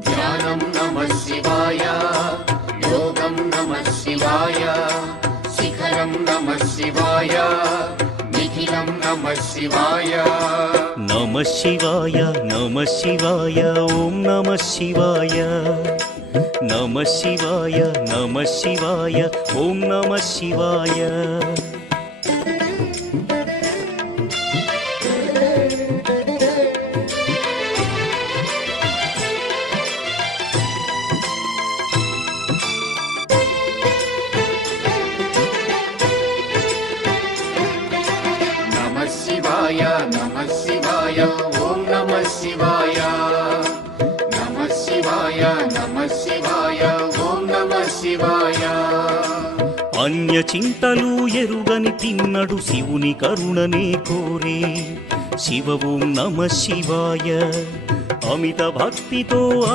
ధ్యానం నమః శివాయ, యోగం నమః శివాయ, శిఖరం నమః శివాయ, నిఖిలం నమః శివాయ. నమః శివాయ నమః శివాయ ఓం నమః శివాయ. నమః శివాయ నమః శివాయ ఓం నమః శివాయ. నమః శివాయ నమః శివాయ ఓం నమః శివాయ. నమః శివాయ నమః శివాయ ఓం నమః శివాయ. అన్య చింతలు ఎరుగని తిన్నడు శివుని కరుణనే కోరే. శివ ఓం నమః శివాయ. అమిత భక్తితో